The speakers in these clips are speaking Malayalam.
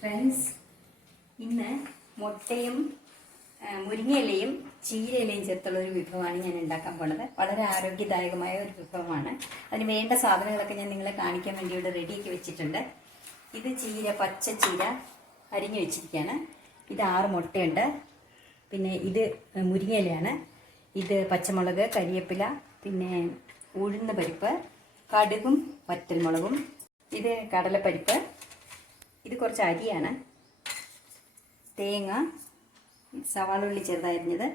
ഫ്രണ്ട്സ് ഇന്ന് മുട്ടയും മുരിങ്ങയിലയും ചീരയിലയും ചേർത്തുള്ള ഒരു വിഭവമാണ് ഞാൻ ഉണ്ടാക്കാൻ പോണത്. വളരെ ആരോഗ്യദായകമായ ഒരു വിഭവമാണ്. അതിന് വേണ്ട സാധനങ്ങളൊക്കെ ഞാൻ നിങ്ങളെ കാണിക്കാൻ വേണ്ടി റെഡിയാക്കി വെച്ചിട്ടുണ്ട്. ഇത് ചീര പച്ച ചീര അരിഞ്ഞു വെച്ചിരിക്കുകയാണ്. ഇത് ആറ് മുട്ടയുണ്ട്. പിന്നെ ഇത് മുരിങ്ങയിലയാണ്. ഇത് പച്ചമുളക് കരിയേപ്പില പിന്നെ ഉഴുന്ന പരിപ്പ് കടുകും വറ്റൽമുളകും ഇത് കടലപ്പരിപ്പ് ഇത് കുറച്ച് അരിയാണ്. തേങ്ങ സവാള ഉള്ളി ചെറുതായിരുന്നത്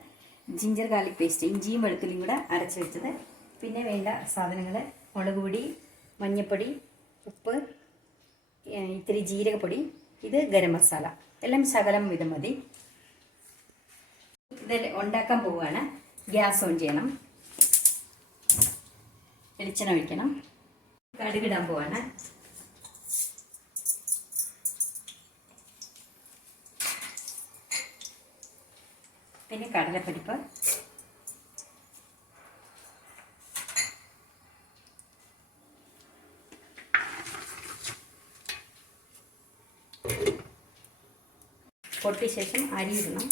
ജിഞ്ചർ ഗാർലിക് പേസ്റ്റ് ഇഞ്ചിയും വെളുത്തുള്ളിയും കൂടെ അരച്ച് വെച്ചത്. പിന്നെ വേണ്ട സാധനങ്ങൾ മുളക് പൊടി മഞ്ഞൾപ്പൊടി ഉപ്പ് ഇത്തിരി ജീരകപ്പൊടി ഇത് ഗരം മസാല. എല്ലാം ശകലം വിധം മതി. ഇത് ഉണ്ടാക്കാൻ പോവുകയാണ്. ഗ്യാസ് ഓൺ ചെയ്യണം. വെളിച്ചെണ്ണ ഒഴിക്കണം. കടുകിടാൻ പോവാണ്. പിന്നെ കടലപ്പരിപ്പ്. പൊട്ടിയ ശേഷം അരി ഇടണം.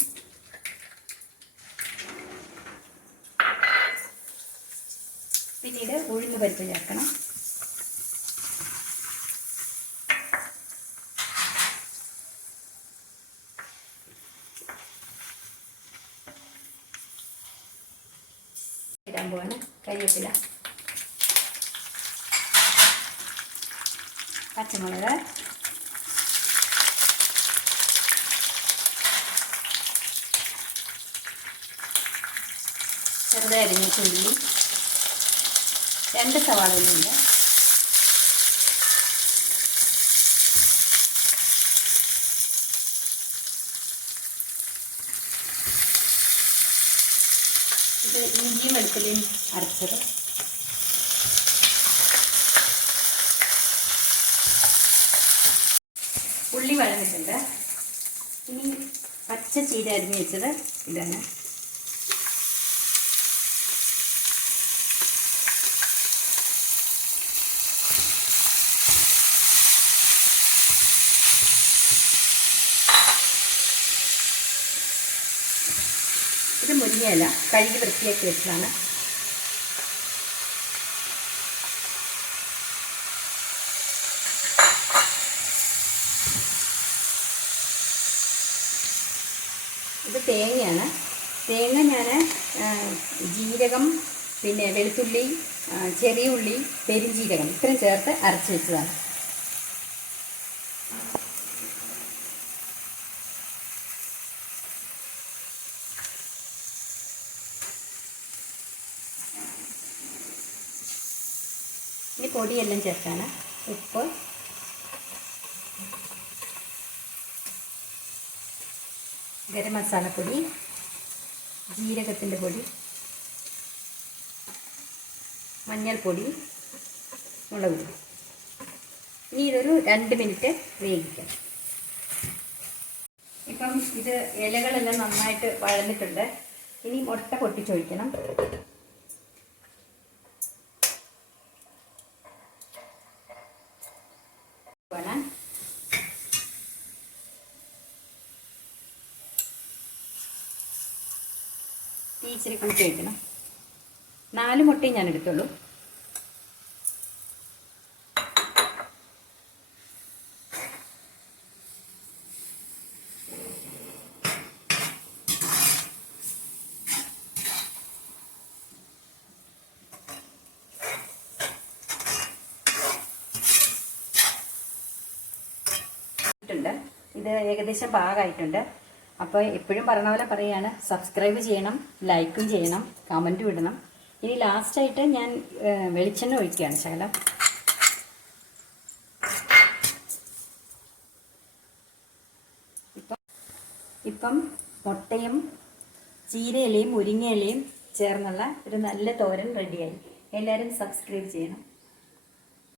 പിന്നീട് ഉഴുന്ന് പരിപ്പ് ചേർക്കണം. ഇടാൻ പോവാണ് കരിവേപ്പില പച്ചമുളക് ചെറുതായിരുന്നു ഉള്ളി രണ്ട് സവാളയുണ്ട് ഇത് ഇഞ്ചിയും വെളുത്തുള്ളിയും അരച്ചത്. ഉള്ളി വഴന്നിട്ടുണ്ട്. ഇനി പച്ച ചീര അരിഞ്ഞ് വെച്ചത് ഇതാണ് ഇത് മുരിങ്ങയില കഴുകി വൃത്തിയാക്കി വെച്ചതാണ്. ഇത് തേങ്ങയാണ്. തേങ്ങ ഞാൻ ജീരകം പിന്നെ വെളുത്തുള്ളി ചെറിയ ഉള്ളി പെരിഞ്ജീരകം ഇത്രയും ചേർത്ത് അരച്ച് വെച്ചതാണ്. ഇനി പൊടിയെല്ലാം ചേർക്കാണ് ഉപ്പ്. ഗരം മസാലപ്പൊടി ജീരകത്തിന്റെ പൊടി മഞ്ഞൾപ്പൊടി മുളക് പൊടി. ഇനി ഇതൊരു രണ്ട് മിനിറ്റ് വേവിക്കാം. ഇപ്പം ഇത് ഇലകളെല്ലാം നന്നായിട്ട് വഴന്നിട്ടുണ്ട്. ഇനി മുട്ട പൊട്ടിച്ചൊഴിക്കണം. ഇച്ചിരി കൂട്ടി വയ്ക്കണം നാല് മുട്ടയും ഞാൻ എടുത്തുള്ളൂ. ഇത് ഏകദേശം പാകമായിട്ടുണ്ട് അപ്പോൾ എപ്പോഴും പറഞ്ഞ പോലെ പറയാണ് സബ്സ്ക്രൈബ് ചെയ്യണം ലൈക്കും ചെയ്യണം കമന്റും ഇടണം. ഇനി ലാസ്റ്റായിട്ട് ഞാൻ വെളിച്ചെണ്ണ ഒഴിക്കുകയാണ് ശകലം. ഇപ്പം ഇപ്പം മുട്ടയും ചീരയിലയും മുരിങ്ങയിലയും ചേർന്നുള്ള ഒരു നല്ല തോരൻ റെഡിയായി എല്ലാവരും സബ്സ്ക്രൈബ് ചെയ്യണം.